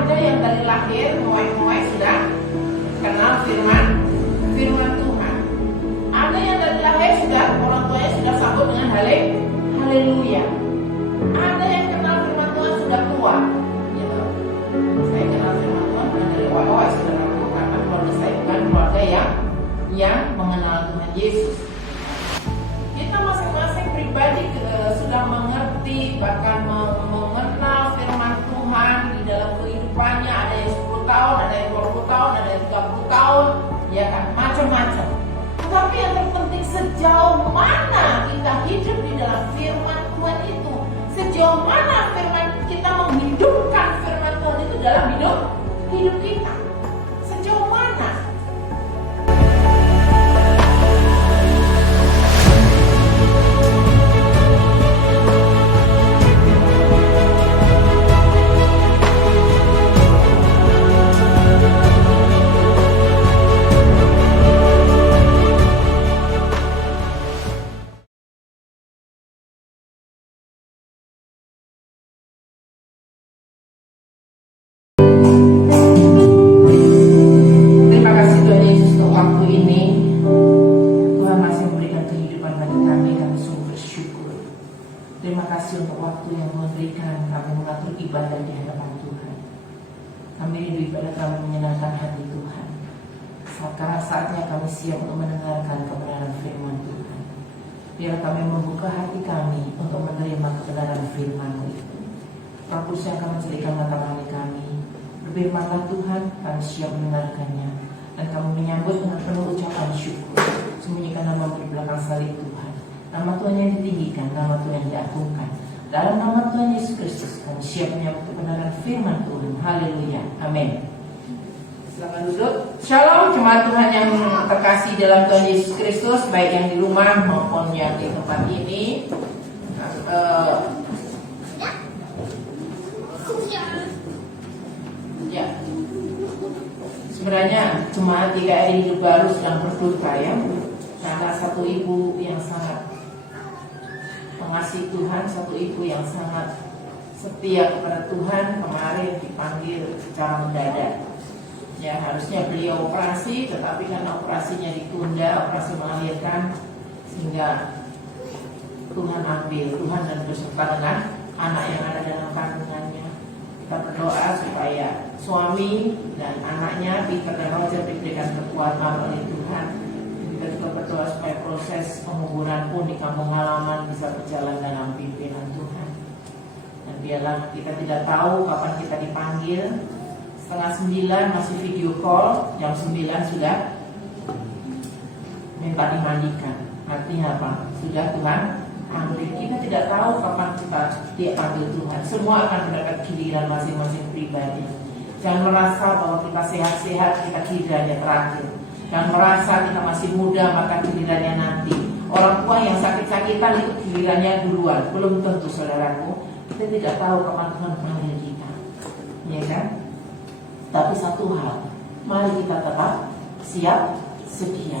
Ada yang dari lahir mulai sudah kenal firman Tuhan. Ada yang dari lahir sudah orang tuanya sudah sambut dengan haleluya. Ada yang kenal firman Tuhan sudah tua. Gitu. Saya kenal firman Tuhan bukan dari awal saudaraku, karena keluarga saya bukan keluarga yang mengenal Tuhan Yesus. Kita masing-masing pribadi sudah mengerti, bahkan mengenal firman Tuhan di dalam kehidupannya. Ada yang 10 tahun, ada yang 20 tahun, ada yang 30 tahun, ya kan, macam-macam. Tapi yang terpenting sejauh mana kita hidup di dalam firman Tuhan itu. Sejauh mana firman kita menghidupkan firman Tuhan itu dalam hidup kita. Sejauh mana? Terima kasih untuk waktu yang memberikan kami mengatur ibadah di hadapan Tuhan. Kami rindu ibadah kami menyenangkan hati Tuhan. Sekarang saatnya kami siap untuk mendengarkan kebenaran firman Tuhan. Biar kami membuka hati kami untuk menerima kebenaran firman-Mu itu. Roh Kudus yang akan menjadikan mata hati kami. Berfirmanlah Tuhan, kami siap mendengarkannya. Dan kami menyambut dengan penuh ucapan syukur. Sembunyikan nama-Mu di belakang salib Tuhan. Nama Tuhan yang ditinggikan, nama Tuhan yang diagungkan. Dalam nama Tuhan Yesus Kristus, kami siap menyambut kebenaran firman Tuhan. Haleluya. Amin. Silakan duduk. Shalom jemaat Tuhan yang terkasih dalam Tuhan Yesus Kristus, baik yang di rumah maupun yang di tempat ini. Ya. Sebenarnya jemaat GKRI Hidup Baru sedang berduka ya. Karena satu ibu yang sangat mengasihi Tuhan, satu ibu yang sangat setia kepada Tuhan kemarin dipanggil secara mendadak. Ya, harusnya beliau operasi, tetapi karena operasinya ditunda, operasi melahirkan, sehingga Tuhan ambil, Tuhan dan beserta dengan anak yang ada dalam kandungannya. Kita berdoa supaya suami dan anaknya Peter dan Roger diberikan kekuatan oleh Tuhan. Kita juga berdoa supaya proses penguburan pun di kampung halaman bisa berjalan dalam pimpinan Tuhan. Dan biarlah kita tidak tahu kapan kita dipanggil. 8:30 masih video call, jam 9 sudah minta dimandikan. Artinya apa? Sudah Tuhan panggil. Kita tidak tahu kapan kita dipanggil Tuhan. Semua akan mendapat giliran masing-masing pribadi. Jangan merasa bahwa kita sehat-sehat, kita gilirannya terakhir. Dan merasa kita masih muda, maka gilirannya nanti. Orang tua yang sakit-sakitan itu gilirannya duluan. Belum tentu saudaraku. Kita tidak tahu kapan Tuhan panggil kita, ya kan? Tapi satu hal, mari kita tetap siap sedia.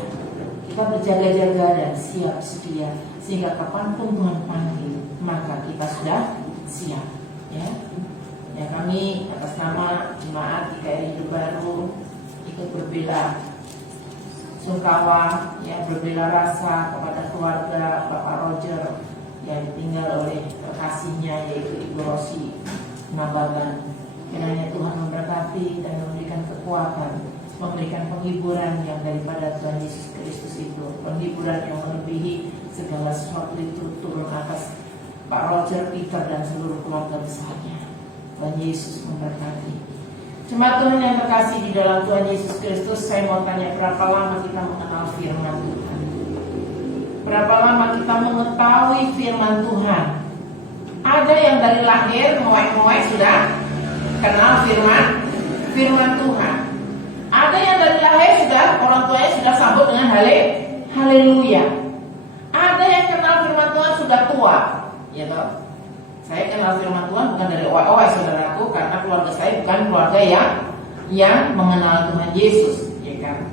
Kita berjaga-jaga dan siap sedia, sehingga kapanpun Tuhan panggil, maka kita sudah siap. Ya, kami atas nama jemaat GKRI Hidup Baru ikut berbela sungkawa, ya, berbela rasa kepada keluarga Bapak Roger yang ditinggal oleh kekasihnya yaitu Ibu Rosi Nababan. Kiranya Tuhan memberkati dan memberikan kekuatan, memberikan penghiburan yang daripada Tuhan Yesus Kristus itu, penghiburan yang melebihi segala sesuatu itu turun atas Pak Roger, Peter dan seluruh keluarga besarnya. Tuhan Yesus memberkati. Jemaat Tuhan yang terkasih di dalam Tuhan Yesus Kristus, saya mau tanya, berapa lama kita mengenal firman Tuhan? Berapa lama kita mengetahui firman Tuhan? Ada yang dari lahir mulai sudah kenal firman Tuhan. Ada yang dari lahir sudah orang tuanya sudah sambut dengan haleluya. Ada yang kenal firman Tuhan sudah tua, ya toh. Saya kenal firman Tuhan bukan dari awal saudaraku, karena keluarga saya bukan keluarga yang mengenal Tuhan Yesus, ya kan?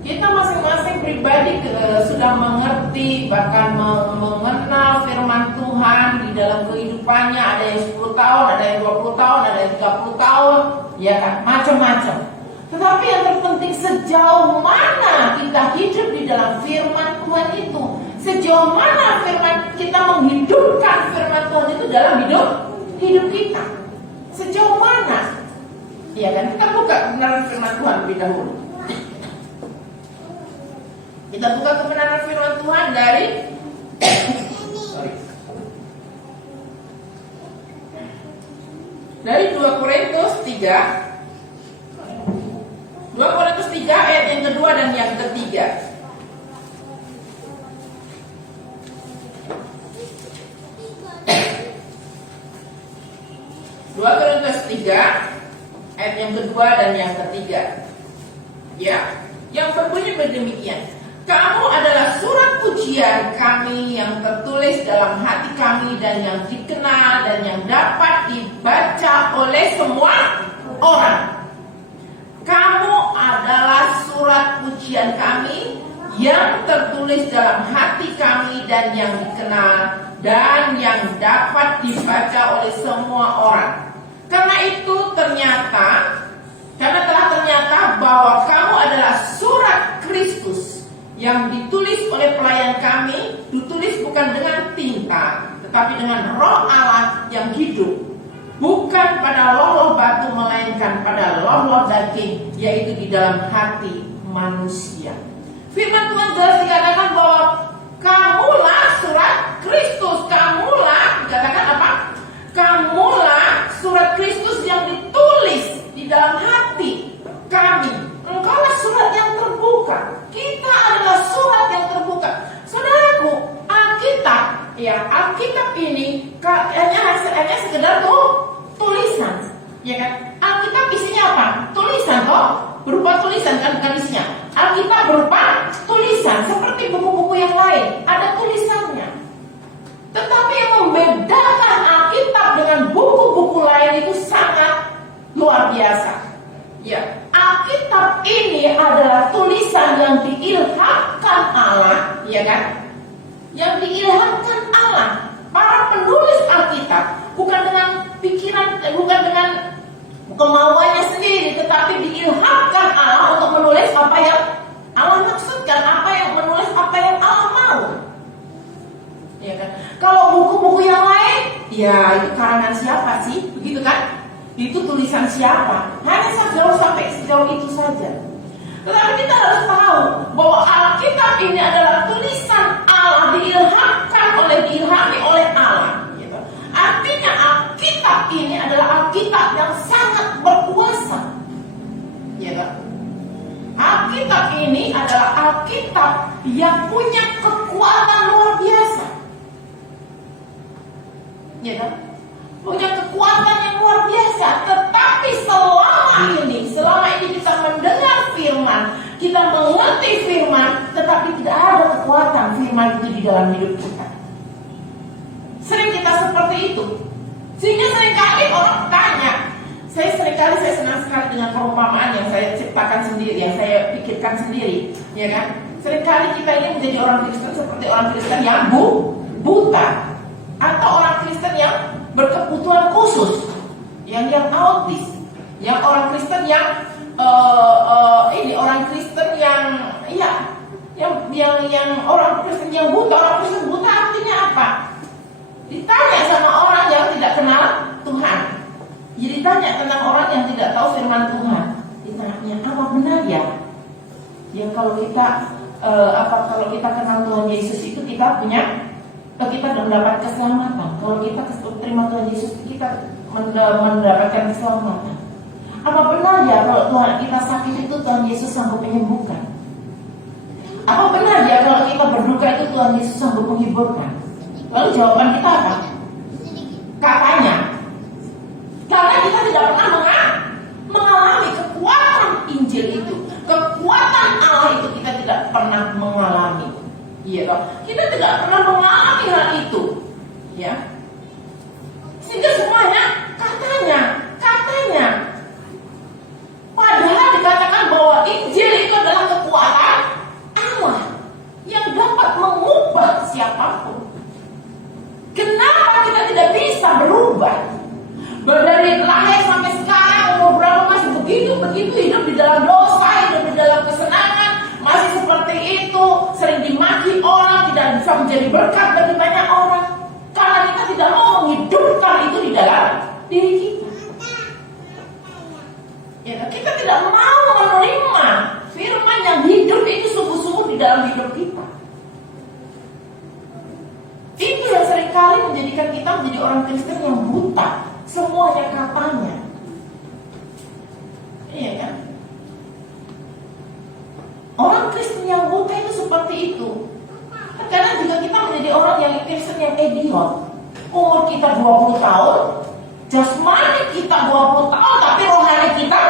Kita masing-masing pribadi sudah mengerti, bahkan mengenal firman Tuhan di dalam kehidupannya. Ada yang 10 tahun, ada yang 20 tahun, ada yang 30 tahun, ya kan, macam-macam. Tetapi yang terpenting sejauh mana kita hidup di dalam firman Tuhan itu, sejauh mana firman kita menghidupkan firman Tuhan itu dalam hidup kita, sejauh mana, ya kan? Kita buka kebenaran firman Tuhan lebih dahulu. Kita buka kebenaran firman Tuhan dari dari 2 Korintus 3. 2 Korintus 3 ayat yang kedua dan yang ketiga. 2 Korintus 3 ayat yang kedua dan yang ketiga. Ya, yang berbunyi demikian. Kamu adalah surat pujian kami yang tertulis dalam hati kami dan yang dikenal dan yang dapat dibaca oleh semua orang. Kamu adalah surat pujian kami yang tertulis dalam hati kami dan yang dikenal dan yang dapat dibaca oleh semua orang. Karena itu karena telah ternyata bahwa kamu adalah surat Kristus yang ditulis oleh pelayan kami, ditulis bukan dengan tinta, tetapi dengan Roh Allah yang hidup. Bukan pada loh-loh batu, melainkan pada loh-loh daging, yaitu di dalam hati manusia. Firman Tuhan jelas dikatakan bahwa kamulah surat Kristus. Kamulah, dikatakan apa? Kamulah surat Kristus yang ditulis di dalam hati kami. Engkaulah surat yang terbuka. Kita adalah surat yang terbuka. Saudaraku, Alkitab, ya Alkitab ini hanya sekedar tulisan, ya kan? Alkitab isinya apa? Tulisan, berupa tulisan kan bukan isinya. Alkitab berupa tulisan seperti buku-buku yang lain, ada tulisannya. Tetapi yang membedakan Alkitab dengan buku-buku lain itu sangat luar biasa. Ya, Alkitab ini adalah tulisan yang diilhamkan Allah, ya kan? Yang diilhamkan Allah. Para penulis Alkitab bukan dengan pikiran, bukan dengan kemauannya sendiri, tetapi diilhamkan Allah untuk menulis apa yang Allah maksudkan, menulis apa yang Allah mau. Ya kan? Kalau buku-buku yang lain, ya itu karangan siapa sih? Begitu kan? Itu tulisan siapa? Hanya sejauh itu saja. Tetapi kita harus tahu bahwa Alkitab ini adalah tulisan Allah, diilhami oleh Allah. Gitu. Artinya Alkitab ini adalah Alkitab yang sangat berkuasa. Gitu. Alkitab ini adalah Alkitab yang punya kekuatan luar biasa. Gitu. Punya kekuatan yang luar biasa. Tetapi selama ini kita mendengar firman, kita mengerti firman, tetapi tidak ada kekuatan firman itu di dalam hidup kita. Sering kita seperti itu. Sehingga seringkali orang tanya, saya senang sekali dengan perumpamaan yang saya ciptakan sendiri, yang saya pikirkan sendiri, ya kan? Seringkali kita ini menjadi orang Kristen seperti orang Kristen yang buta, atau orang Kristen yang berkebutuhan khusus, yang autis, yang orang Kristen yang orang Kristen yang orang Kristen yang buta. Orang Kristen buta artinya apa? Ditanya sama orang yang tidak kenal Tuhan. Jadi tanya tentang orang yang tidak tahu firman Tuhan. Ditanya, apa benar ya? Ya kalau kita kenal Tuhan Yesus itu kita mendapat keselamatan. Kalau kita terima Tuhan Yesus, kita mendapatkan keselamatan. Apa benar ya kalau Tuhan kita sakit itu Tuhan Yesus sanggup menyembuhkan? Apa benar ya kalau kita berduka itu Tuhan Yesus sanggup menghiburkan? Lalu jawaban kita apa? Katanya. Karena kita tidak pernah mengalami kekuatan Injil itu, kekuatan Allah itu kita tidak pernah mengalami. Iya, kita tidak pernah mengalami hal itu, ya. Sehingga semuanya katanya. Padahal dikatakan bahwa Injil itu adalah kekuatan Allah yang dapat mengubah siapapun. Kenapa kita tidak bisa berubah? Dari lahir sampai sekarang umur berapa menjadi berkat bagi banyak orang. Karena kita tidak mau menghidupkan itu di dalam diri kita. Ya, kita tidak mau menerima firman yang hidup itu sungguh-sungguh di dalam hidup kita. Itu yang seringkali menjadikan kita menjadi orang Kristen yang buta. Semuanya katanya. Iya kan? Orang Kristen yang buta itu seperti itu. Kadang juga kita menjadi orang yang Kristen yang idiot. Umur kita 20 tahun, jasmani kita 20 tahun, tapi rohani kita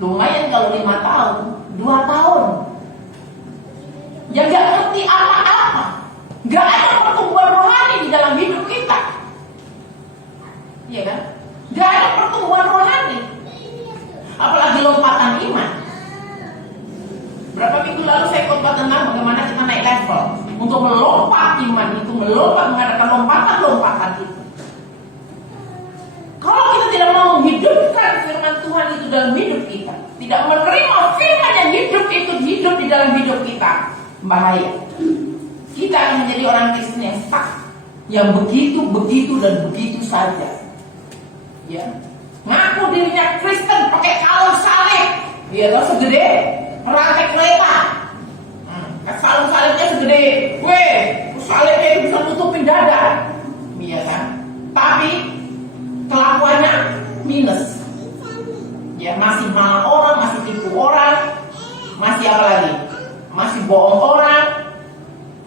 lumayan kalau 5 tahun, 2 tahun. Yang gak ngerti apa-apa. Gak ada pertumbuhan rohani di dalam hidup kita. Iya kan? Gak ada pertumbuhan rohani. Apalagi lompatan iman. Berapa minggu lalu saya khotbah tentang bagaimana kita naik level untuk melompat iman itu, mengadakan lompatan-lompatan itu. Kalau kita tidak mau menghidupkan firman Tuhan itu dalam hidup kita, tidak menerima firman yang hidup itu hidup di dalam hidup kita, bahaya. Kita akan menjadi orang Kristen yang stuck, yang begitu dan begitu saja. Ya, ngaku dirinya Kristen pakai kalung salib, ya lo segede rantai kereta. Kalung salibnya segede, salibnya itu bisa nutupin dada, iya kan? Tapi kelakuannya minus. Ya, masih malah orang, masih tipu orang, masih apa lagi? Masih bohong orang,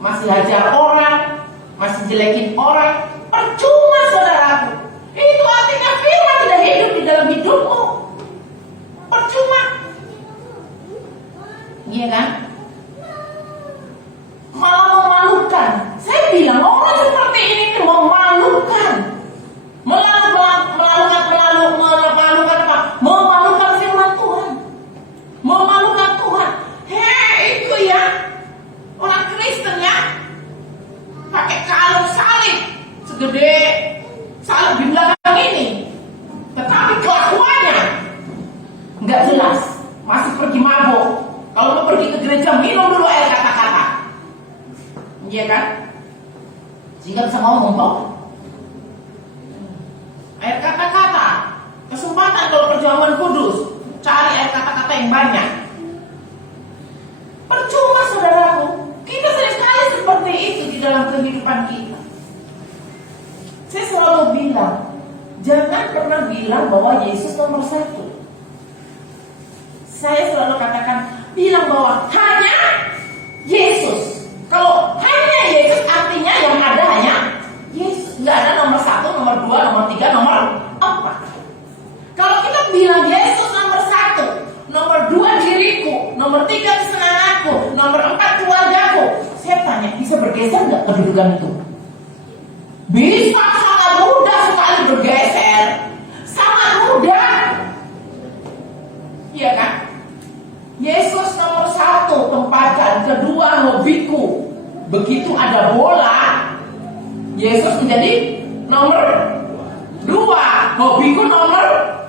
masih hajar orang, masih jelekin orang. Percuma saudaraku. Itu artinya firman tidak hidup di dalam hidupmu. Percuma. Iya kan? Malah memalukan. Saya bilang orang seperti ini memalukan. Memalukan apa? Memalukan firman Tuhan. Memalukan Tuhan. Itu ya. Orang Kristen ya. Pakai kalung salib segede salib di belakang ini. Tetapi kelakuannya nggak jelas. Masih pergi mabuk. Kalau mau pergi ke gereja, minum dulu air kata-kata. Iya kan? Sehingga bisa ngomong toh. Air kata-kata. Kesempatan kalau perjamuan kudus, cari air kata-kata yang banyak. Percuma saudaraku. Kita seringkali seperti itu di dalam kehidupan kita. Saya selalu bilang, jangan pernah bilang bahwa Yesus nomor 1. Saya selalu katakan, bilang bahwa hanya Yesus. Kalau hanya Yesus artinya yang ada hanya Yesus. Nggak ada nomor 1, nomor 2, nomor 3, nomor 4. Kalau kita bilang Yesus nomor 1, nomor 2 diriku, nomor 3 kesenanganku, nomor 4 keluargaku, saya tanya, bisa bergeser nggak kedudukan itu? Bisa, sangat mudah sekali bergeser. Sangat mudah. Iya kan? Yesus nomor 1 tempatkan, kedua hobiku. Begitu ada bola, Yesus menjadi nomor 2, hobiku nomor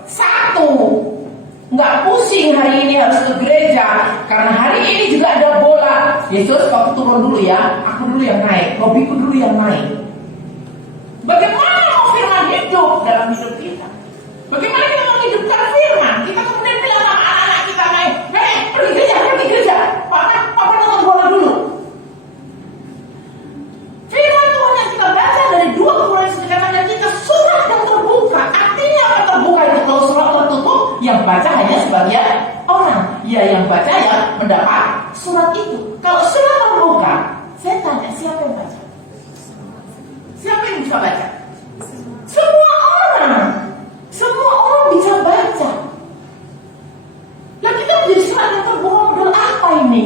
1. Nggak pusing hari ini harus ke gereja, karena hari ini juga ada bola. Yesus, kamu turun dulu ya, aku dulu yang naik, hobiku dulu yang naik. Bagaimana mau firman hidup dalam hidup kita? Bagaimana kita menghidupkan firman? Kita kemudian bilang sama anak-anak kita, pergi gereja. Papa nonton bola dulu. Firman Tuhan yang kita baca dari 2 Korintus dikatakan kita surat yang terbuka. Artinya apa terbuka itu? Kalau surat tertutup, yang baca hanya sebagian orang. Ya, yang baca yang mendapat surat itu. Kalau surat terbuka, saya tanya, siapa yang baca? Siapa yang bisa baca? Semua orang. Semua orang bisa baca. Nah, kita menjadi surat yang terbuka model apa ini?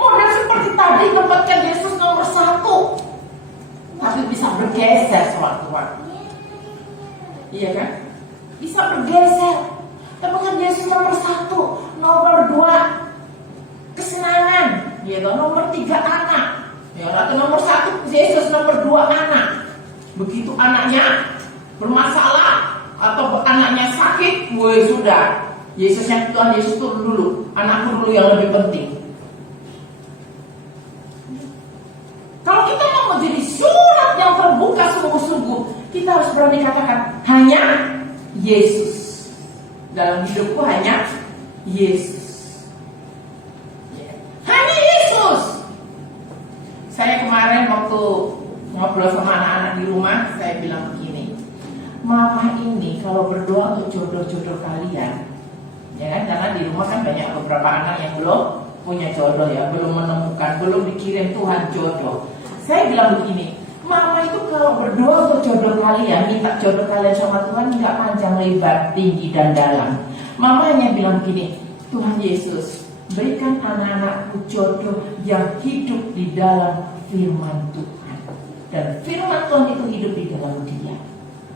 Model seperti tadi tempatkan Yesus nomor 1, tapi bisa bergeser surat-surat. Iya kan? Bisa bergeser. Tempatkan Yesus nomor 1, nomor 2 kesenangan, gitu. Nomor 3 anak. Ya, atau nomor 1 Yesus, nomor 2 anak. Begitu anaknya bermasalah atau anaknya sakit, sudah. Yesus yang Tuhan Yesus turun dulu. Anakku dulu yang lebih penting. Kita harus berani katakan, hanya Yesus. Dalam hidupku hanya Yesus. Hanya Yesus. Saya kemarin waktu ngobrol sama anak-anak di rumah, saya bilang begini, Mama ini kalau berdoa untuk jodoh-jodoh kalian, ya kan, karena di rumah kan banyak beberapa anak yang belum punya jodoh ya, belum menemukan, belum dikirim Tuhan jodoh. Saya bilang begini, Mama itu kalau berdoa untuk jodoh kalian, minta jodoh kalian sama Tuhan, nggak panjang lebar, tinggi dan dalam. Mama hanya bilang begini, Tuhan Yesus, berikan anak-anakku jodoh yang hidup di dalam firman Tuhan. Dan firman Tuhan itu hidup di dalam dia.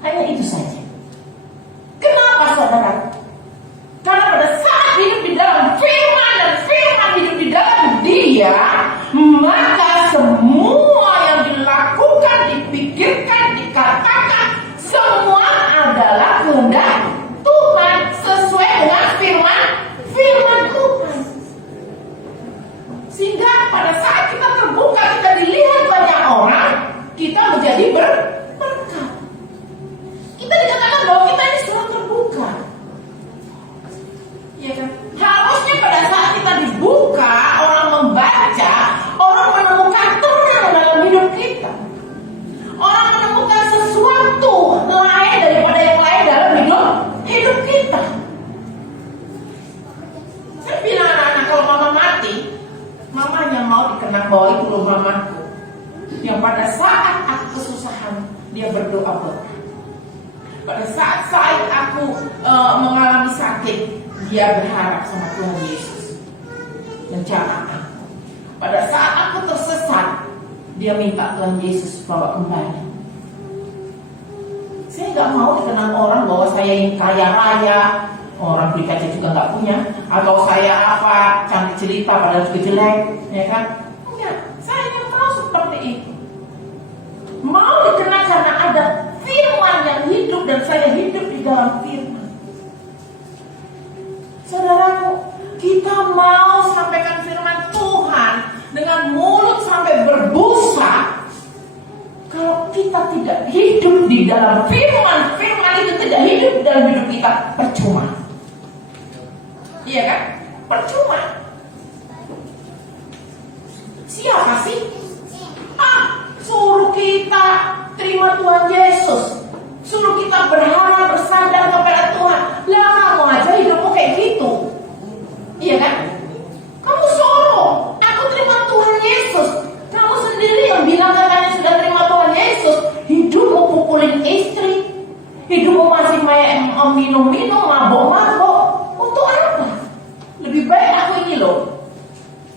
Hanya itu saja. Kenapa saudara? Karena pada saat hidup di dalam firman dan firman hidup di dalam dia, maka semua yang dilakukan, dipikirkan, dikatakan, semua adalah kehendak Tuhan sesuai dengan firman Tuhan. Sehingga pada saat kita terbuka, kita dilihat banyak orang, kita menjadi berkat. Kita dikatakan bahwa kita ini selalu terbuka. Ya kan? Harusnya pada saat kita dibuka, orang membaca, orang menemukan terang dalam hidup kita. Orang menemukan sesuatu lain daripada yang lain dalam hidup kita. Saya bilang anak-anak, kalau mama mati, mama hanya mau dikenang bahwa itu loh mamaku, yang pada saat aku kesusahan dia berdoa buat aku. Pada saat aku mengalami sakit, dia berharap sama Tuhan Yesus mencatat aku. Pada saat aku tersesat, dia minta Tuhan Yesus bawa kembali. Saya nggak mau dikenang orang bahwa saya yang kaya raya, orang beli kaca juga nggak punya, atau saya apa cantik cerita padahal juga jelek, ya kan? Enggak, saya yang mau seperti itu. Mau dikenang karena ada firman yang hidup dan saya hidup di dalam firman. Saudaraku, kita mau sampaikan firman Tuhan dengan mulut sampai berbusa. Kalau kita tidak hidup di dalam firman itu tidak hidup di dalam hidup kita, percuma. Iya kan? Percuma. Siapa sih? Suruh kita terima Tuhan Yesus, suruh kita berharap bersandar kepada Tuhan. Lah kamu aja hidupmu kayak gitu, iya kan? Kamu suruh aku terima Tuhan Yesus, kamu sendiri yang bilang katanya sudah terima Tuhan Yesus, hidupmu pukulin istri, hidupmu masih minum-minum, mabok-mabok. Untuk apa? Lebih baik aku ini loh,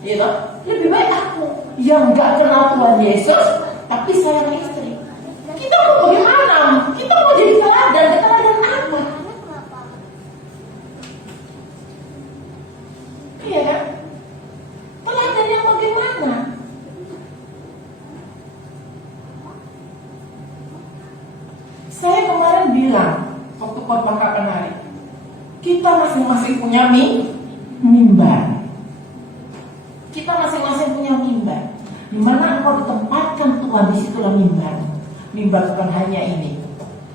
gitu. Lebih baik aku yang gak kenal Tuhan Yesus tapi sayang istri. Kita mau bagaimana? Kita mau jadi teladan apa? Iya kan? Teladan yang bagaimana? Saya kemarin bilang waktu khotbah kapan hari, kita masing-masing punya mimbar. Kita masing-masing punya mimbar. Di mana engkau ditempatkan Tuhan, disitulah mimbar. Mimbar bukan hanya ini,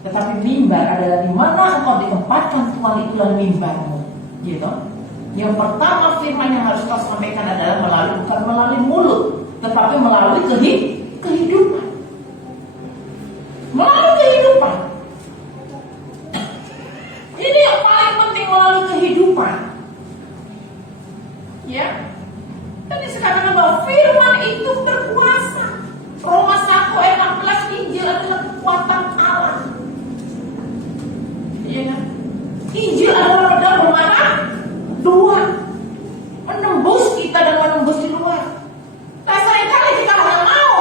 tetapi mimbar adalah di mana engkau ditempatkan Tuhan, itulah mimbarmu. Gitu. Yang pertama firman yang harus kau sampaikan adalah bukan melalui mulut, tetapi melalui kehidupan. Melalui kehidupan. Ini yang paling penting, melalui kehidupan. Ya. Tadi dikatakan bahwa firman itu berkuasa. Roma 1 ayat 16, Injil adalah kekuatan Allah. Iya kan? Injil adalah pedang bermata dua, menembus kita dan menembus di luar. Nah, seringkali kita hanya mau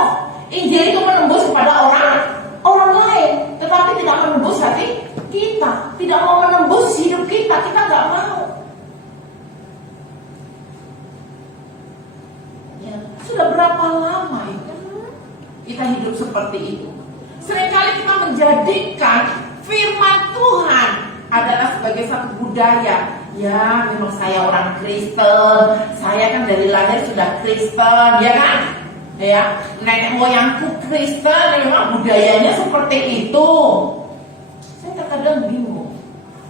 Injil itu menembus kepada orang lain, tetapi tidak menembus hati kita, tidak mau menembus hidup kita nggak mau. Sudah berapa lama itu kita hidup seperti itu? Seringkali kita menjadikan firman Tuhan adalah sebagai satu budaya. Ya, memang saya orang Kristen, saya kan dari lahir sudah Kristen, ya kan? Ya, nenek moyangku Kristen, memang budayanya seperti itu. Saya terkadang bingung.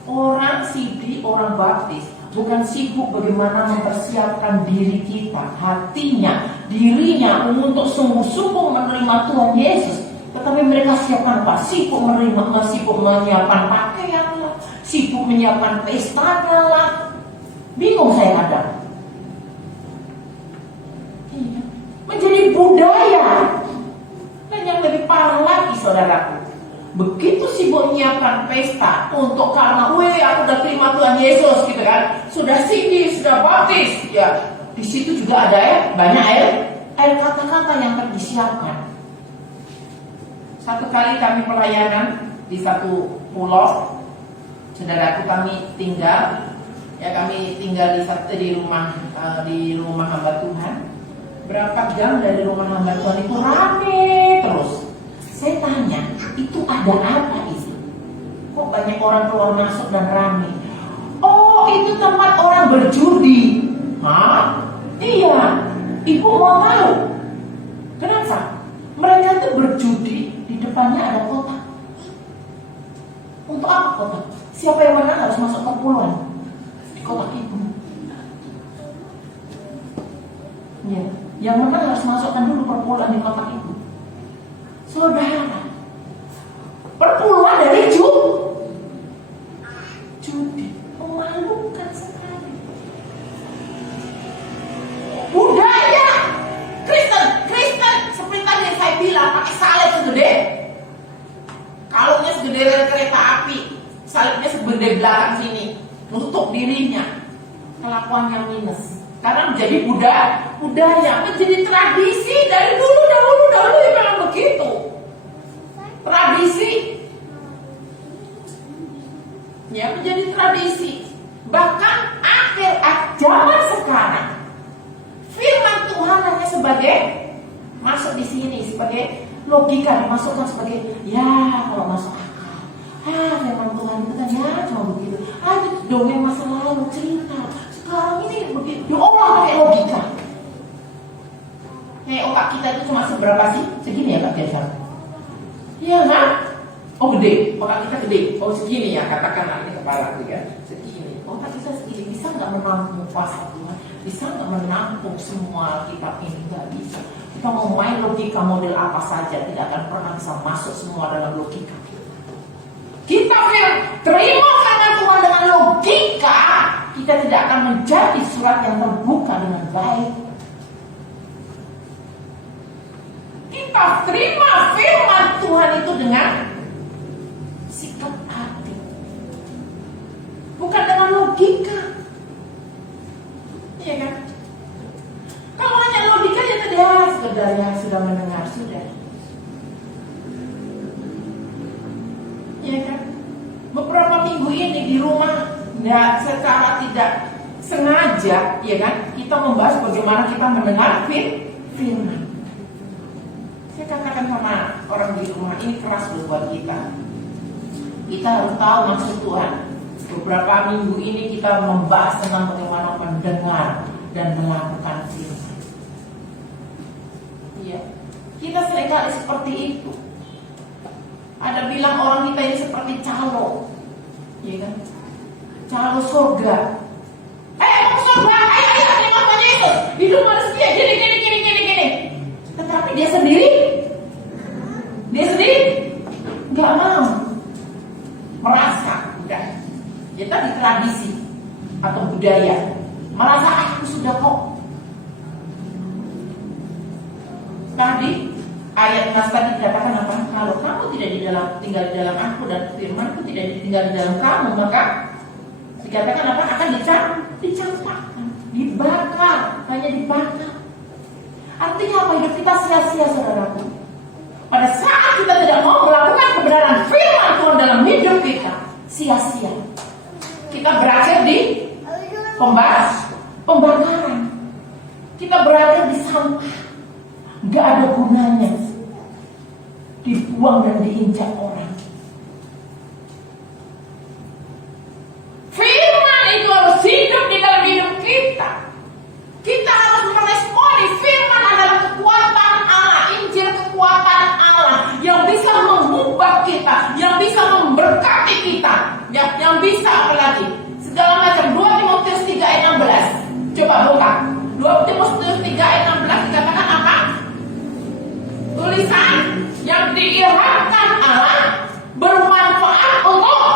Orang sibuk, orang baptis bukan sibuk bagaimana mempersiapkan diri kita, hatinya, dirinya untuk sungguh-sungguh menerima Tuhan Yesus. Tetapi mereka siapkan apa? Sibuk menerima, sibuk menyiapkan pakaian lah, sibuk menyiapkan pestanya lah. Bingung saya kadang. Menjadi budaya. Dan yang lebih parah lagi, saudaraku, begitu sibuk menyiapkan pesta untuk karena aku udah terima Tuhan Yesus gitu kan, sudah singgi, sudah baptis, ya di situ juga ada banyak air kata-kata yang disiapkan. Satu kali kami pelayanan di satu pulau, saudaraku, kami tinggal di rumah hamba Tuhan. Berapa jam dari rumah hamba Tuhan itu rame terus. Saya tanya, itu ada apa itu? Kok banyak orang keluar masuk dan rame? Oh, itu tempat orang berjudi. Hah? Iya. Ibu mau tahu kenapa? Mereka tuh berjudi, di depannya ada kotak. Untuk apa kotak? Siapa yang menang harus masuk ke puluhan di kotak itu. Ya, yang menang harus masukkan dulu perpuluhan di kotak itu. Saudara, perpuluhan dari judi, memalukan sekali. Budaya Kristen seperti tadi yang saya bilang, pakai salib segede, kalungnya segede rel kereta api, salibnya segede belakang sini, nutup dirinya, kelakuannya minus. Karena menjadi budaya, menjadi tradisi dari dahulu memang begitu. Tradisi, ya menjadi tradisi. Bahkan akhir zaman sekarang, firman Tuhan hanya sebagai masuk di sini sebagai logika, dimasukkan sebagai ya kalau masuk akal. Firman Tuhan itu kan ya cuma begitu. Itu dongeng masa lalu cerita. Sekarang ini begitu, diolah pakai logika. Otak kita itu cuma seberapa sih? Segini ya Kak Biasa? Iya kan? Oh gede, otak kita gede. Oh segini ya, katakanlah ini kepala gitu kan. Segini, otak kita segini. Bisa nggak menampung kuasa Tuhan? Bisa nggak menampung semua kitab ini? Nggak bisa. Kita mau main logika model apa saja, tidak akan pernah bisa masuk semua dalam logika. Kita terima firman Tuhan dengan logika, kita tidak akan menjadi surat yang terbuka dengan baik. Kita terima firman Tuhan itu dengan sikap hati, bukan dengan logika. Iya kan? Kalau hanya logika ya tadi sekedar yang sudah mendengar sudah. Iya kan? Beberapa minggu ini di rumah, ya secara tidak sengaja, ya kan, kita membahas bagaimana kita mendengar firman. Saya katakan sama orang di rumah, ini keras loh buat kita. Kita harus tahu maksud Tuhan. Beberapa minggu ini kita membahas tentang bagaimana mendengar dan melakukan firman. Iya, kita seringkali seperti itu. Ada bilang orang kita ini seperti calo, ya kan? Calo surga. Mau ke surga, ayo terima Tuhan Yesus. Hidup manusia gini. Tetapi dia sendiri nggak mau, merasa udah. Ya tadi tradisi atau budaya, merasa aku sudah kok. Tadi ayat nas tadi dikatakan apa? Kalau kamu tidak tinggal di dalam aku dan firmanku tidak tinggal di dalam kamu, maka dikatakan apa? Akan dicampakkan, dibakar, hanya dibakar. Artinya apa? Hidup kita sia-sia, saudaraku. Pada saat kita tidak mau melakukan kebenaran firman Tuhan dalam hidup kita, sia-sia. Kita berakhir di pembakaran. Kita berakhir di sampah. Gak ada gunanya, dibuang dan diinjak orang. Firman itu harus hidup di dalam hidup kita. Kita harus meresponi firman adalah kekuatan Coba buka 2 Timotius 3 ayat 16 dikatakan apa? Tulisan yang diilhamkan Allah bermanfaat untuk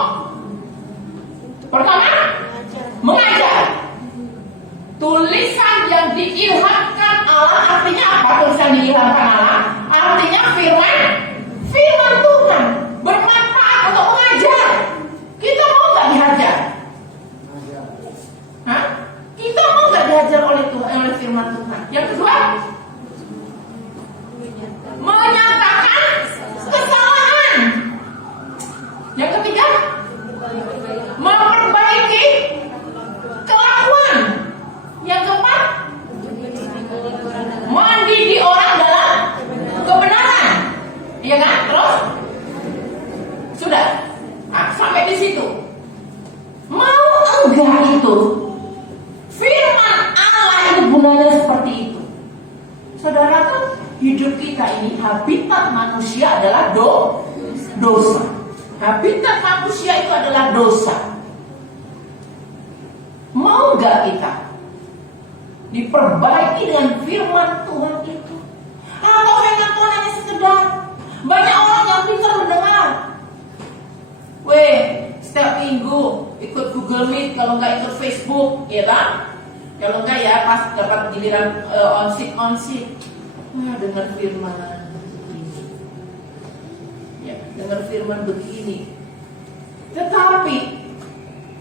pertama mengajar. Tulisan yang diilhamkan Allah artinya apa? Tulisan diilhamkan Allah artinya firman Tuhan bermanfaat untuk mengajar. Kita mau nggak dihajar? Hah? Kita mau nggak dihajar oleh Tuhan, oleh firman Tuhan? Yang kedua, menyatakan kesalahan. Yang ketiga, memperbaiki kelakuan. Yang keempat, mendidik orang dalam kebenaran. Iya kan? Terus sudah. Nah, sampai di situ. Mau enggak itu? Firman Allah itu gunanya seperti itu. Saudara kan hidup kita ini habitat manusia adalah dosa. Habitat manusia itu adalah dosa. Mau enggak kita diperbaiki dengan firman Tuhan itu? Atau firman Tuhan hanya sekedar banyak orang yang pintar mendengar. Setiap minggu ikut Google Meet, kalau nggak ikut Facebook, ya kan? Kalau nggak ya pas dapat giliran onsip. Dengar firman begini. Ya, dengar firman begini. Tetapi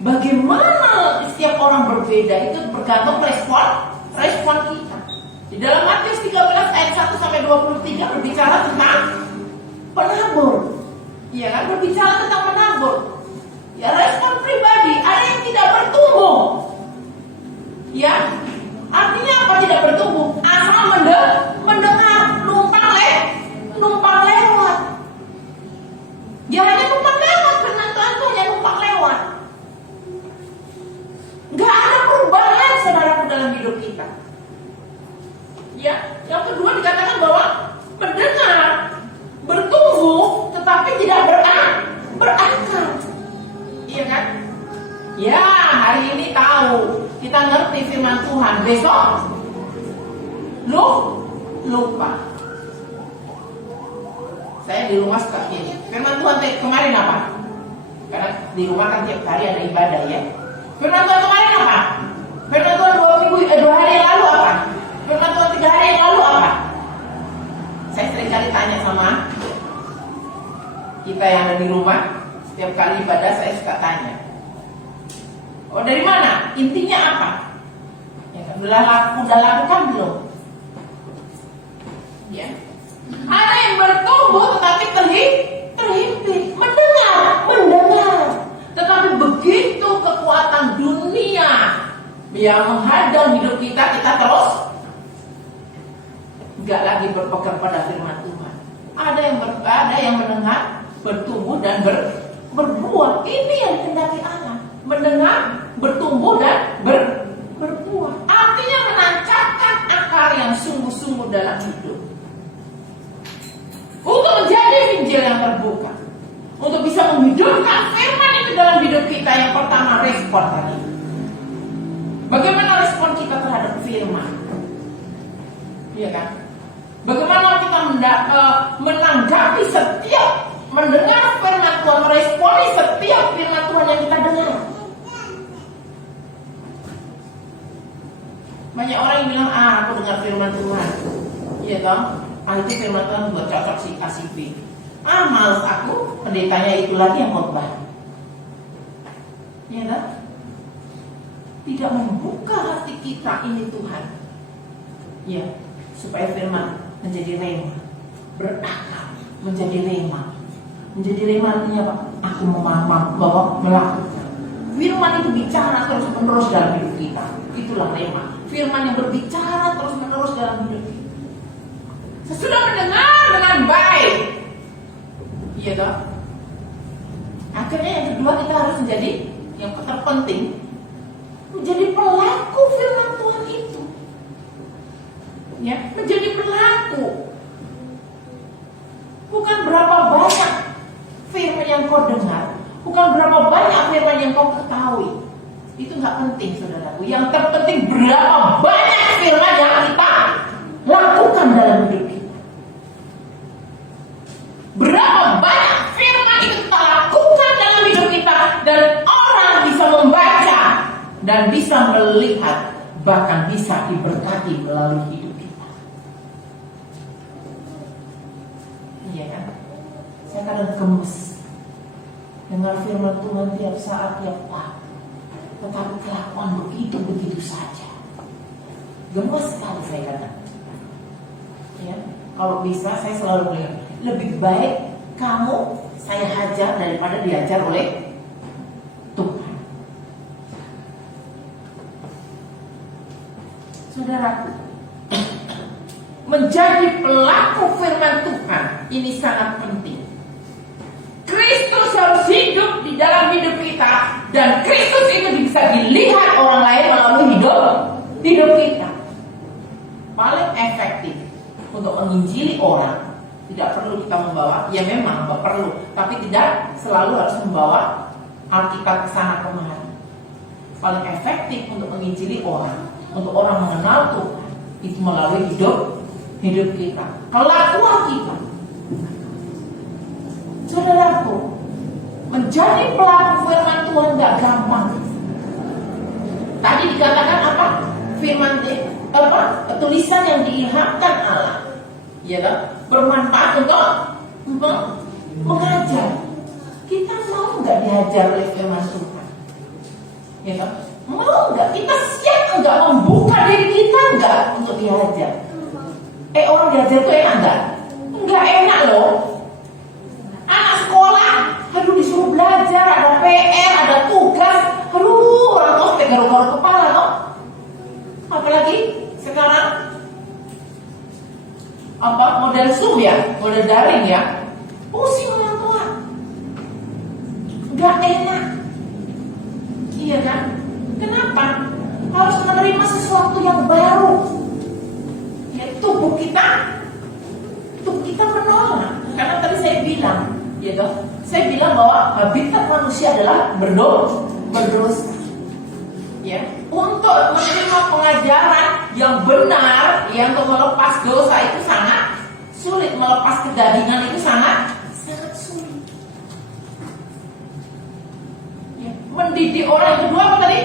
bagaimana setiap orang berbeda itu bergantung respon kita. Di dalam Matius 13 ayat 1 sampai 23 berbicara tentang penabur. Ya kan, berbicara tentang menabur. Ya, respon pribadi ada yang tidak bertumbuh. Ya, artinya apa tidak bertumbuh? Asal mendengar, numpang lewat. Ya hanya numpang lewat, firman Tuhan tuh hanya numpang lewat. Gak ada perubahan saudaraku dalam hidup kita. Ya, yang kedua dikatakan bahwa mendengar, bertumbuh, tetapi tidak berakar. Iya kan? Ya, hari ini tahu, kita ngerti firman Tuhan, besok lupa. Saya di rumah suka gini. Firman Tuhan kemarin apa? Karena di rumah kan tiap hari ada ibadah ya. Firman Tuhan kemarin apa? Firman Tuhan 2 hari yang lalu apa? Firman Tuhan 3 hari yang lalu apa? Saya sering kali tanya sama kita yang ada di rumah. Setiap kali ibadah saya suka tanya, oh dari mana? Intinya apa? Ya, udah lakukan belum? Ya. Ada yang bertumbuh tetapi terhimpit. Mendengar. Tetapi begitu kekuatan dunia yang menghadang hidup kita terus nggak lagi berpegang pada firman Tuhan. Ada yang mendengar, bertumbuh dan berbuah. Ini yang dikehendaki Allah. Mendengar, bertumbuh dan berbuah. Artinya menancapkan akar yang sungguh-sungguh dalam hidup. Untuk menjadi Injil yang terbuka. Untuk bisa menghidupkan firman itu dalam hidup kita. Yang pertama, respon tadi. Bagaimana respon kita terhadap firman? Iya kan? Bagaimana kita menanggapi setiap mendengar firman Tuhan, meresponi setiap firman Tuhan yang kita dengar. Banyak orang yang bilang, aku dengar firman Tuhan. Iya toh? Itu firman Tuhan buat cocok si A si B. Males aku, pendetanya itu lagi yang khotbah. Iya toh? Tidak membuka hati kita ini Tuhan. Ya, supaya firman menjadi rema, berakar, menjadi rema. Menjadi rema artinya apa? Aku memahami bahwa melakukan. Firman itu bicara terus menerus dalam hidup kita. Itulah rema. Firman yang berbicara terus menerus dalam hidup kita. Sesudah mendengar dengan baik, iya toh? Akhirnya yang kedua kita harus menjadi yang terpenting, menjadi pelaku firman Tuhan itu. Ya, menjadi pelaku. Bukan berapa banyak firman yang kau dengar, bukan berapa banyak firman yang kau ketahui. Itu nggak penting, saudaraku. Yang terpenting berapa bahkan bisa diberkati melalui hidup kita. Iya kan? Saya kadang gemes dengar firman Tuhan tiap saat, tiap waktu, tetapi kelakuan begitu saja. Gemes sekali saya kadang. Ya, kalau bisa saya selalu bilang, lebih baik kamu saya hajar daripada diajar oleh Tuhan. Saudaraku, menjadi pelaku firman Tuhan ini sangat penting. Kristus harus hidup di dalam hidup kita, dan Kristus itu bisa dilihat orang lain melalui hidup kita. Paling efektif untuk menginjili orang, tidak perlu kita membawa, ya memang perlu, tapi tidak selalu harus membawa Alkitab ke sana kemari. Paling efektif untuk menginjili orang, untuk orang mengenal Tuhan, itu melalui hidup kita, kelakuan kita. Saudaraku, menjadi pelaku firman Tuhan gak gampang. Tadi dikatakan apa? Tulisan yang diilhamkan Allah, ya kan? Bermanfaat untuk mengajar. Kita mau nggak diajar oleh firman Tuhan? Ya kan? Mau nggak? Kita siap nggak membuka diri kita nggak untuk diajar? Orang diajar tuh enak nggak? Nggak enak loh. Anak sekolah, aduh disuruh belajar, ada PR, ada tugas, aduh orang tua sampai garuk-garuk kepala loh. Apalagi sekarang model Zoom ya, model daring ya, pusing orang tua, nggak enak, iya kan? Kenapa? Harus menerima sesuatu yang baru. Ya, tubuh kita menolak. Karena tadi saya bilang, ya toh, saya bilang bahwa habitat manusia adalah berdosa. Ya, untuk menerima pengajaran yang benar, yang untuk melepas dosa itu sangat sulit, melepas kedagingan itu sangat sulit. Ya, mendidik orang yang kedua apa tadi?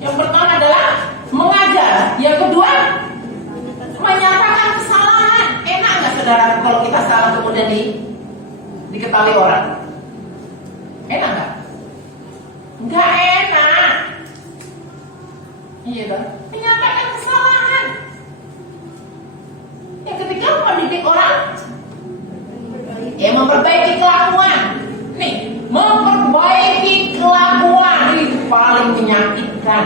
Yang pertama adalah mengajar, yang kedua menyatakan kesalahan. Enak nggak saudara kalau kita salah kemudian diketahui orang? Enak nggak? Nggak enak. Iya dong. Menyatakan kesalahan. Yang ketiga mendidik orang, ya memperbaiki kelakuan. Nih, memperbaiki kelakuan itu paling menyakitkan.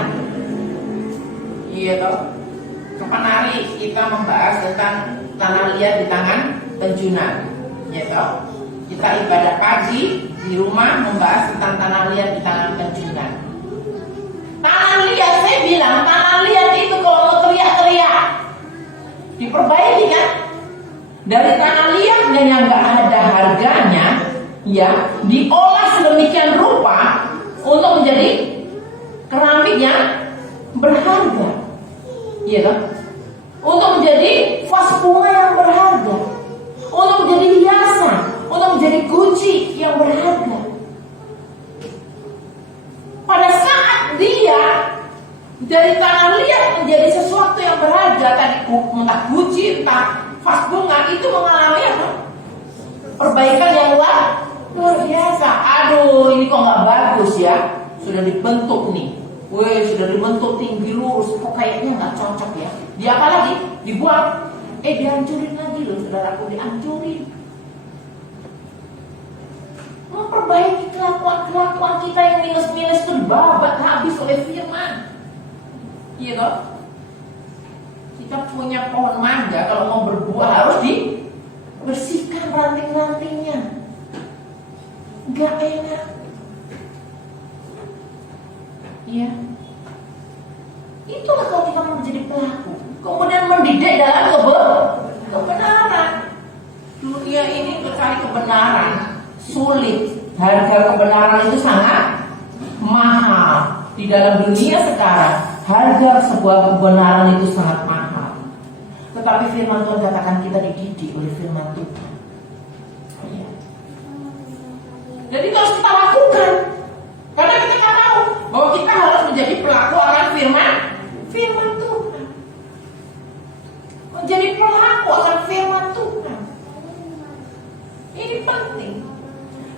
Iya toh. Kapan hari kita membahas tentang tanah liat di tangan penjunan, ya toh. Kita ibadah pagi di rumah membahas tentang tanah liat di tangan penjunan. Tanah liat, saya bilang tanah liat itu kalau mau teriak-teriak diperbaiki kan. Dari tanah liat yang nggak ada harganya, ya diolah sedemikian rupa untuk menjadi keramik yang berharga, ya toh. Untuk menjadi vas bunga yang berharga, untuk menjadi hiasan, untuk menjadi guci yang berharga. Pada saat dia dari tanah liat menjadi sesuatu yang berharga, tadi entah guci, entah vas bunga, itu mengalami apa? Perbaikan yang luar biasa. Aduh, ini kok nggak bagus ya? Sudah dibentuk nih, sudah dibentuk tinggi lurus, kok kayaknya nggak cocok ya? Dia apa lagi? Dibuang. Dihancurin lagi loh, saudaraku, dihancurin. Memperbaiki kelakuan kita yang minus-minus itu dibabat habis oleh firman. Iya toh? Kita punya pohon mangga, kalau mau berbuah harus dibersihkan ranting-rantingnya. Gak enak. Iya. Itulah kalau kita mau menjadi pelaku, kemudian mendidik dalam kebenaran. Dunia ini mencari kebenaran sulit. Harga kebenaran itu sangat mahal. Di dalam dunia sekarang, harga sebuah kebenaran itu sangat mahal. Tetapi firman Tuhan katakan kita dididik oleh firman Tuhan. Jadi itu harus kita lakukan. Karena kita nggak tahu bahwa kita harus menjadi pelaku akan firman Tuhan. Menjadi pelaku akan firman Tuhan. Ini penting.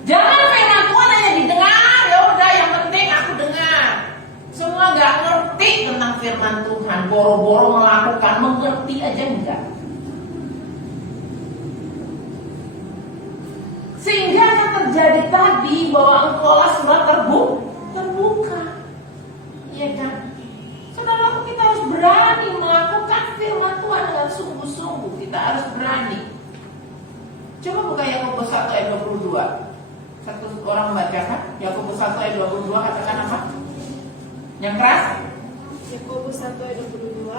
Jangan firman Tuhan hanya didengar, ya udah yang penting aku dengar. Semua nggak ngerti tentang firman Tuhan, boro-boro melakukan, mengerti aja enggak. Sehingga yang terjadi tadi bahwa engkaulah surat terbuka, iya kan? Saudara, kita harus berani melakukan firman Tuhan dengan sungguh-sungguh. Kita harus berani. Coba buka Yakobus 1 ayat 22. Satu orang membacakan Yakobus 1 ayat 22, katakan apa? Yang keras? Yakobus 1 ayat 22.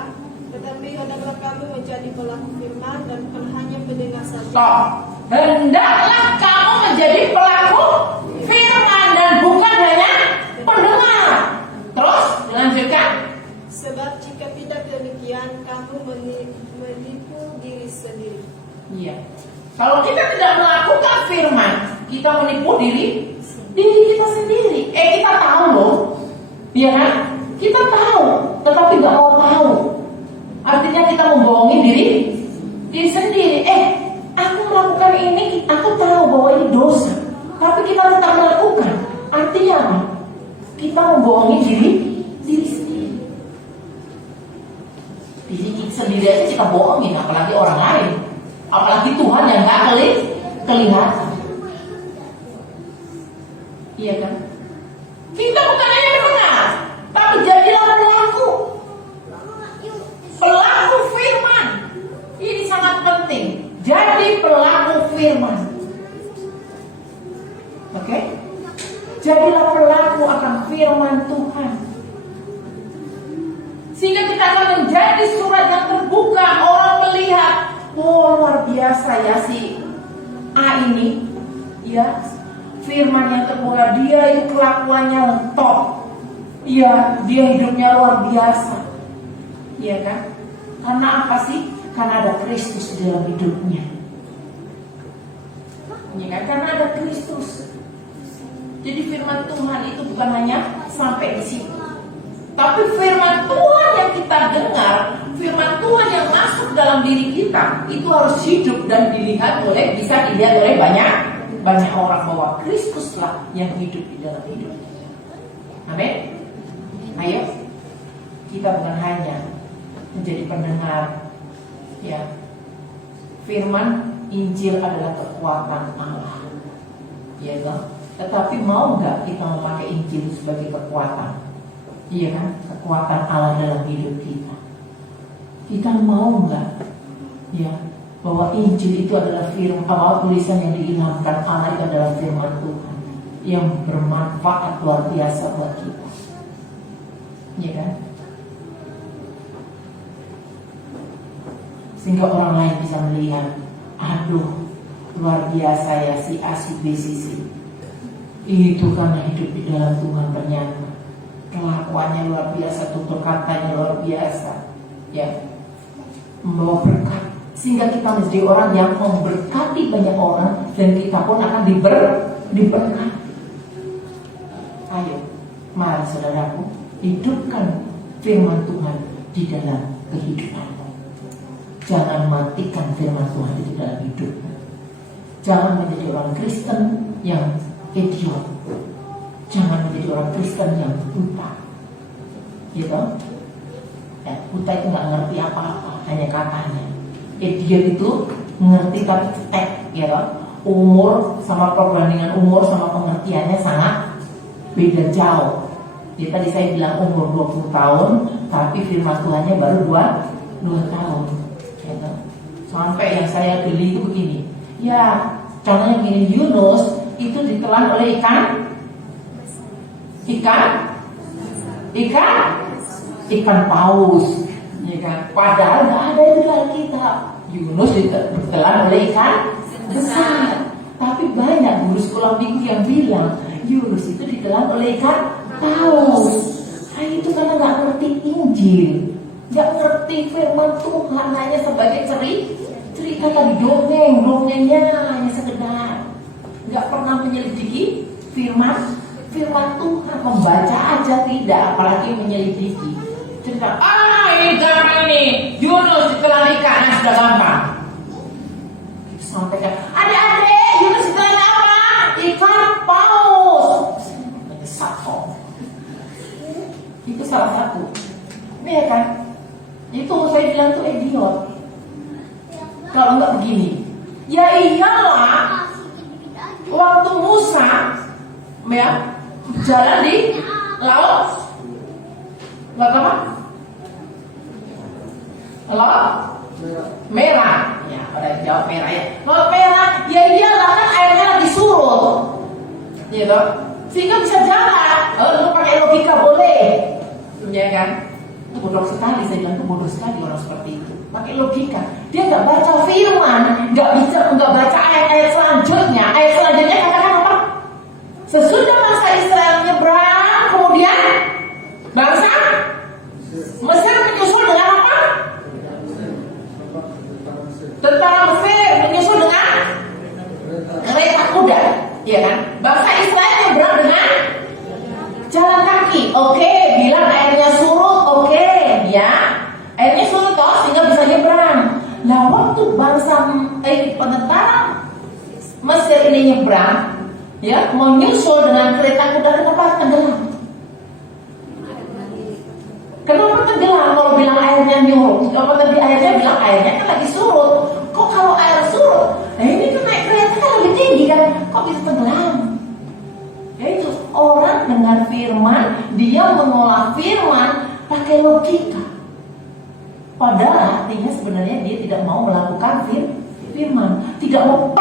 Tetapi hendaklah kamu menjadi pelaku firman dan bukan hanya pendengar saja. Stop. Hendaklah kamu menjadi pelaku firman dan bukan hanya pendengar. Terus dilanjutkan. Sebab jika tidak demikian, kamu menipu diri sendiri. Iya. Kalau kita tidak melakukan firman, kita menipu diri kita sendiri. Kita tahu loh, iya kan? Kita tahu, tetapi nggak mau tahu. Artinya kita membohongi diri sendiri. Aku melakukan ini, aku tahu bahwa ini dosa, tapi kita tetap melakukan. Artinya apa? Kita membohongi diri sendiri. Diri kita sendiri aja kita bohongin, apalagi orang lain, apalagi Tuhan yang nggak kelihatan. Iya kan? Kita bukan hanya mendengar, tapi jadilah pelaku firman. Ini sangat penting. Jadi pelaku firman. Oke? Jadilah pelaku akan firman Tuhan. Sehingga kita akan menjadi surat yang terbuka. Orang melihat, oh luar biasa ya si A ini, ya, firman yang terbuka. Dia itu kelakuannya lengkap. Iya, dia hidupnya luar biasa. Iya kan? Karena apa sih? Karena ada Kristus di dalam hidupnya. Iya kan? Karena ada Kristus. Jadi firman Tuhan itu bukan hanya sampai di situ, tapi firman Tuhan yang kita dengar, firman Tuhan yang masuk dalam diri kita, itu harus hidup dan bisa dilihat oleh banyak orang bahwa Kristuslah yang hidup di dalam hidup. Amin. Ayo, kita bukan hanya menjadi pendengar, ya. Firman Injil adalah kekuatan Allah, ya kan? Tetapi mau nggak kita memakai Injil sebagai kekuatan? Iya kan? Kekuatan Allah dalam hidup kita. Kita mau nggak, ya, bahwa Injil itu adalah firman, bahwa tulisan yang diilhamkan Allah itu adalah firman Tuhan yang bermanfaat luar biasa buat kita. Iya kan? Sehingga orang lain bisa melihat, aduh, luar biasa ya si A, si B, si C. Itu karena hidup di dalam Tuhan ternyata. Kelakuannya luar biasa, tutur katanya luar biasa, ya, membawa berkat. Sehingga kita menjadi orang yang memberkati banyak orang, dan kita pun akan diberkati. Ayo, mari saudaraku, hidupkan firman Tuhan di dalam kehidupanmu. Jangan matikan firman Tuhan di dalam hidupmu. Jangan menjadi orang Kristen yang idiot. Jangan menjadi orang Kristen yang buta. Gitu? Ya, buta itu nggak ngerti apa-apa, hanya katanya. Idiot itu ngerti tapi cetek, gitu. Umur sama perbandingan umur sama pengertiannya sangat beda jauh. Jadi tadi saya bilang umur 20 tahun, tapi firman Tuhannya baru 2 tahun. Gitu. Sampai yang saya beli itu begini. Ya, contohnya gini, Yunus itu ditelan oleh ikan paus, ya kan? Padahal nggak ada itu dalam kitab. Yunus ditelan oleh ikan besar. Tapi banyak guru sekolah minggu yang bilang Yunus itu ditelan oleh ikan paus. Nah, itu karena nggak ngerti Injil, nggak ngerti firman Tuhan, hanya sebagai cerita tadi, dongengnya hanya sekedar, nggak pernah menyelidiki firman firman Tuhan, membaca aja tidak, apalagi menyelidiki. Cerita, ini gampang ini, Yunus ditelan ikan, sudah gampang. Sampaikan, adik-adik, Yunus ditelan apa? Ikan paus. Satu. Itu salah satu. Iya kan? Itu saya bilang tuh idiot. Kalau nggak begini, ya iyalah. Waktu Musa, ya, jalan di laut apa? Laut merah. Ya, pada jawab merah ya. Laut merah, ya iyalah kan airnya lagi surut, gitu. Sehingga bisa jalan. Lu pakai logika boleh, ya kan? Itu bodoh sekali, saya bilang itu bodoh sekali orang seperti itu. Pakai logika, dia nggak baca firman, nggak baca ayat-ayat selanjutnya. Ayat selanjutnya katakan apa? Sesudah bangsa Israel nyebrang, kemudian bangsa Mesir menyusul dengan apa? Tentara Mesir menyusul dengan kereta kuda, ya kan? Bangsa Israel nyebrang dengan jalan kaki. Oke, bilang airnya surut, oke, ya. Airnya surut toh sehingga bisa nyebrang. Nah, waktu bangsa penentara Mesir ini nyebrang, ya, menyusul dengan kereta kuda, kenapa tenggelam? Kenapa tenggelam? Kalau bilang airnya nyurut, kalau tadi airnya bilang airnya kan lagi surut. Kok kalau air surut? Nah ini kan naik kereta kan lebih tinggi kan? Kok bisa tenggelam? Ya itu orang dengar firman, dia mengolah firman pakai logika. Padahal artinya sebenarnya dia tidak mau melakukan firman, tidak mau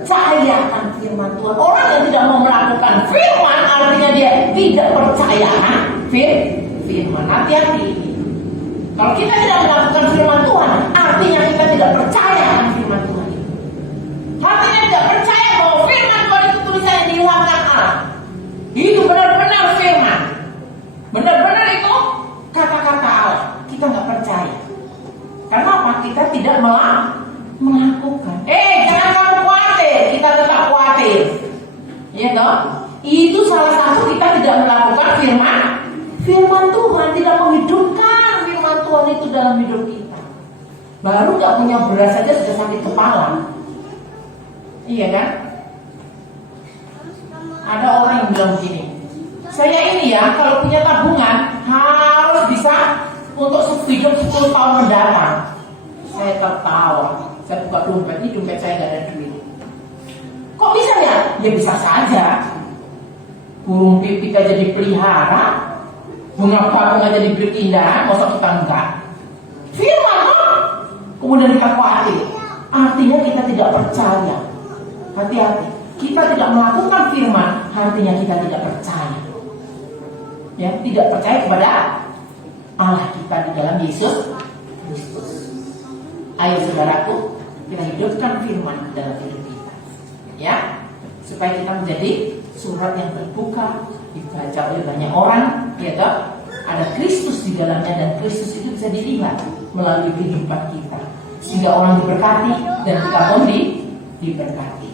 percayakan firman Tuhan. Orang yang tidak mau melakukan firman artinya dia tidak percayakan firman. Hati-hati. Kalau kita tidak melakukan firman Tuhan, artinya kita tidak percaya akan firman Tuhan itu. Artinya tidak percaya bahwa firman Tuhan itu tulisan yang diilhamkan Allah. Itu benar-benar firman. Benar-benar itu kata-kata Allah. Kita nggak percaya. Karena apa? Kita tidak melakukan. Jangan kamu khawatir. Kita tetap khawatir. Ya toh? Itu salah satu kita tidak melakukan firman Tuhan, tidak menghidupkan firman Tuhan itu dalam hidup kita. Baru nggak punya beras saja sudah sakit kepala. Iya kan? Ada orang yang bilang begini, saya ini ya kalau punya tabungan harus bisa untuk hidup 10 tahun mendatang. Saya tertawa. Saya buka dompet, ini dompet saya nggak ada duit. Kok bisa ya? Ya bisa saja. Burung pipit aja dipelihara, bunga bakung aja diberi keindahan, masa kita enggak? Firman kok? Kemudian kita khawatir. Artinya kita tidak percaya. Hati-hati. Kita tidak melakukan firman, artinya kita tidak percaya. Ya, tidak percaya kepada Allah kita di dalam Yesus Kristus. Ayo saudaraku, kita hidupkan firman dalam hidup kita. Ya, supaya kita menjadi surat yang terbuka, dibaca oleh banyak orang, ya toh? Ada Kristus di dalamnya dan Kristus itu bisa dilihat melalui kehidupan kita, sehingga orang diberkati dan kita pun diberkati.